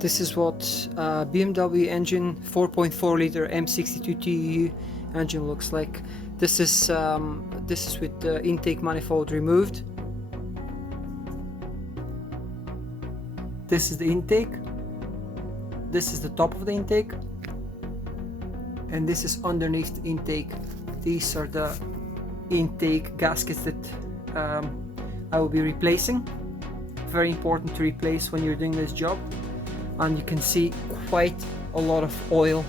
This is what BMW engine 4.4 liter M62TU engine looks like. This is with the intake manifold removed. This is the intake. This is the top of the intake, and this is underneath the intake. These are the intake gaskets that I will be replacing. Very important to replace when you're doing this job. And you can see quite a lot of oil,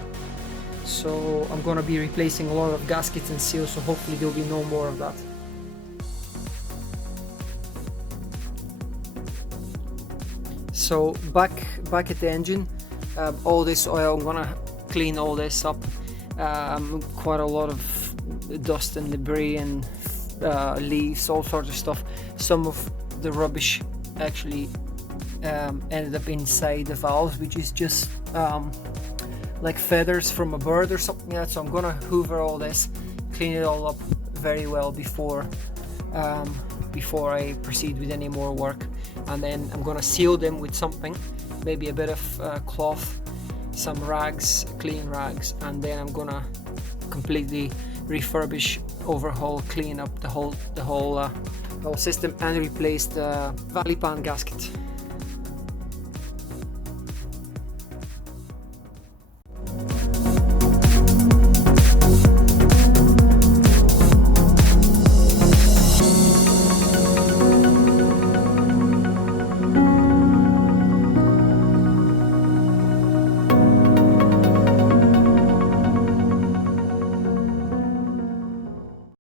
so I'm gonna be replacing a lot of gaskets and seals, so hopefully there'll be no more of that. So back at the engine, all this oil, I'm gonna clean all this up. Quite a lot of dust and debris and leaves, all sorts of stuff. Some of the rubbish actually ended up inside the valves, which is just like feathers from a bird or something like that. So I'm gonna hoover all this, clean it all up very well before I proceed with any more work, and then I'm gonna seal them with something, maybe a bit of cloth, some rags, clean rags, and then I'm gonna completely refurbish, overhaul, clean up the whole system and replace the valley pan gasket.